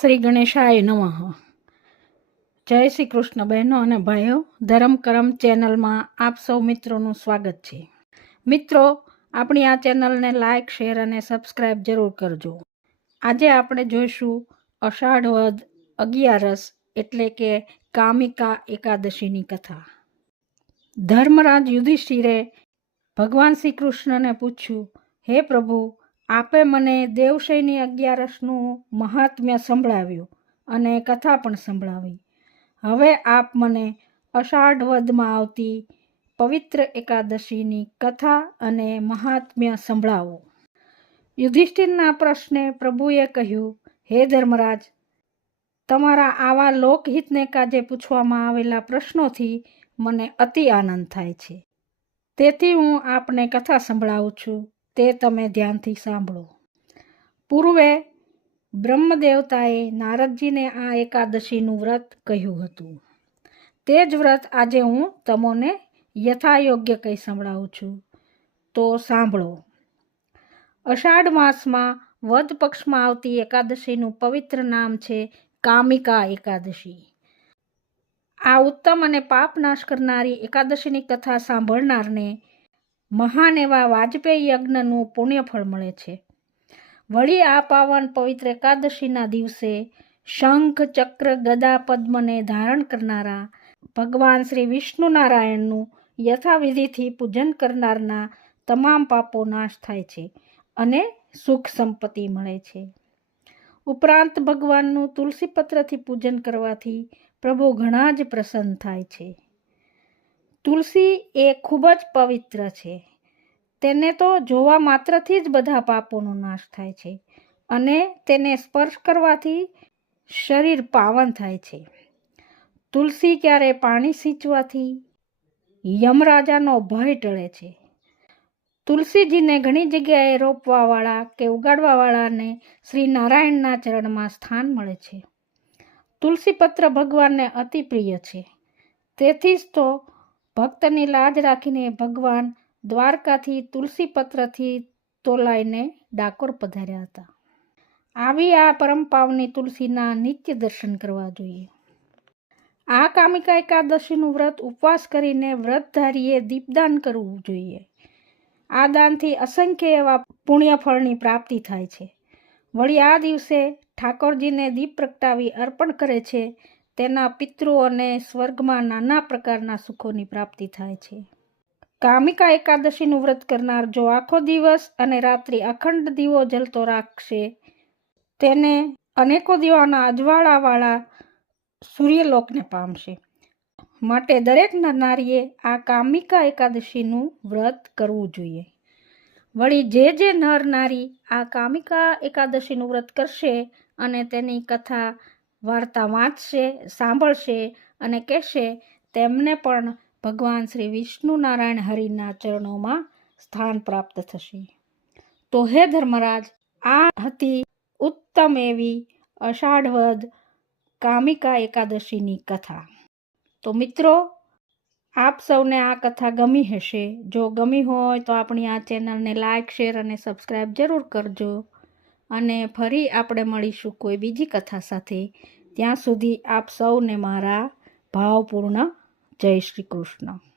શ્રી ગણેશાય નમઃ. જય શ્રી કૃષ્ણ બહેનો અને ભાઈઓ, ધર્મ કરમ ચેનલમાં આપ સૌ મિત્રોનું સ્વાગત છે. મિત્રો, આપણી આ ચેનલને લાઇક શેર અને સબસ્ક્રાઈબ જરૂર કરજો. આજે આપણે જોઈશું અષાઢ વદ અગિયારસ એટલે કે કામિકા એકાદશીની કથા. ધર્મરાજ યુધિષ્ઠિરે ભગવાન શ્રી કૃષ્ણને પૂછ્યું, હે પ્રભુ આપે મને દેવશયની અગિયારસનું મહાત્મ્ય સંભળાવ્યું અને કથા પણ સંભળાવી. હવે આપ મને અષાઢ વદમાં આવતી પવિત્ર એકાદશીની કથા અને મહાત્મ્ય સંભળાવો. યુધિષ્ઠિરના પ્રશ્ને પ્રભુએ કહ્યું, હે ધર્મરાજ, તમારા આવા લોકહિતને કાજે પૂછવામાં આવેલા પ્રશ્નોથી મને અતિ આનંદ થાય છે. તેથી હું આપને કથા સંભળાવું છું. તે તમે ધ્યાનથી સાંભળો. પૂર્વે બ્રહ્મદેવતાએ નારદજીને આ એકાદશીનું વ્રત કહ્યું હતું. તે જ વ્રત આજે હું તમોને યથાયોગ્ય કહી સંભળાવું છું. તો સાંભળો. અષાઢ માસમાં વદ પક્ષમાં આવતી એકાદશીનું પવિત્ર નામ છે કામિકા એકાદશી. આ ઉત્તમ અને પાપ નાશ કરનારી એકાદશીની કથા સાંભળનારને મહાન એવા વાજપેયી યજ્ઞનું પુણ્યફળ મળે છે. વળી આ પાવન પવિત્ર એકાદશીના દિવસે શંખ, ચક્ર, ગદા, પદ્મને ધારણ કરનારા ભગવાન શ્રી વિષ્ણુ નારાયણનું યથાવિધિથી પૂજન કરનારના તમામ પાપો નાશ થાય છે અને સુખ સંપત્તિ મળે છે. ઉપરાંત ભગવાનનું તુલસીપત્રથી પૂજન કરવાથી પ્રભુ ઘણા જ પ્રસન્ન થાય છે. તુલસી એ ખૂબ જ પવિત્ર છે. તેને તો જોવા માત્રથી જ બધા પાપોનો નાશ થાય છે અને તેને સ્પર્શ કરવાથી શરીર પાવન થાય છે. તુલસી ક્યારે પાણી સિંચવાથી યમરાજાનો ભય ટળે છે. તુલસીજીને ઘણી જગ્યાએ રોપવાવાળા કે ઉગાડવાવાળાને શ્રી નારાયણના ચરણમાં સ્થાન મળે છે. તુલસીપત્ર ભગવાનને અતિ પ્રિય છે. તેથી જ તો ભક્તની લાજ રાખીને ભગવાન દ્વારકાથી તુલસીપત્રથી તોલાઈને ડાકોર પધાર્યા હતા. આવી આ પરમપાવની તુલસીના નિત્ય દર્શન કરવા જોઈએ. આ કામિકા એકાદશીનું વ્રત ઉપવાસ કરીને વ્રતધારીએ દીપદાન કરવું જોઈએ. આ દાનથી અસંખ્ય એવા પુણ્યફળની પ્રાપ્તિ થાય છે. વળી આ દિવસે ઠાકોરજીને દીપ પ્રગટાવી અર્પણ કરે છે તેના પિતૃઓને સ્વર્ગમાં નાના પ્રકારના સુખોની પ્રાપ્તિ થાય છે. કામિકા એકાદશીનું વ્રત કરનાર જો આખો દિવસ અને રાત્રિ અખંડ દીવો જલતો રાખશે, તેને અનેકો દીવાના અજવાળાવાળા સૂર્યલોકને પામશે. માટે દરેક નારીએ આ કામિકા એકાદશીનું વ્રત કરવું જોઈએ. વળી જે જે નર નારી આ કામિકા એકાદશીનું વ્રત કરશે અને તેની કથા વાર્તા વાંચશે સાંભળશે અને કહેશે, તેમને પણ ભગવાન શ્રી વિષ્ણુ નારાયણ હરિના ચરણોમાં સ્થાન પ્રાપ્ત થશે. તો હે ધર્મરાજ, આ હતી ઉત્તમ એવી અષાઢવદ કામિકા એકાદશીની કથા. તો મિત્રો, આપ સૌને આ કથા ગમી હશે. જો ગમી હોય તો આપણી આ ચેનલને લાઇક શેર અને સબસ્ક્રાઈબ જરૂર કરજો. અને ફરી આપણે મળીશું કોઈ બીજી કથા સાથે. ત્યાં સુધી આપ સૌને મારા ભાવપૂર્ણ જય શ્રી કૃષ્ણ.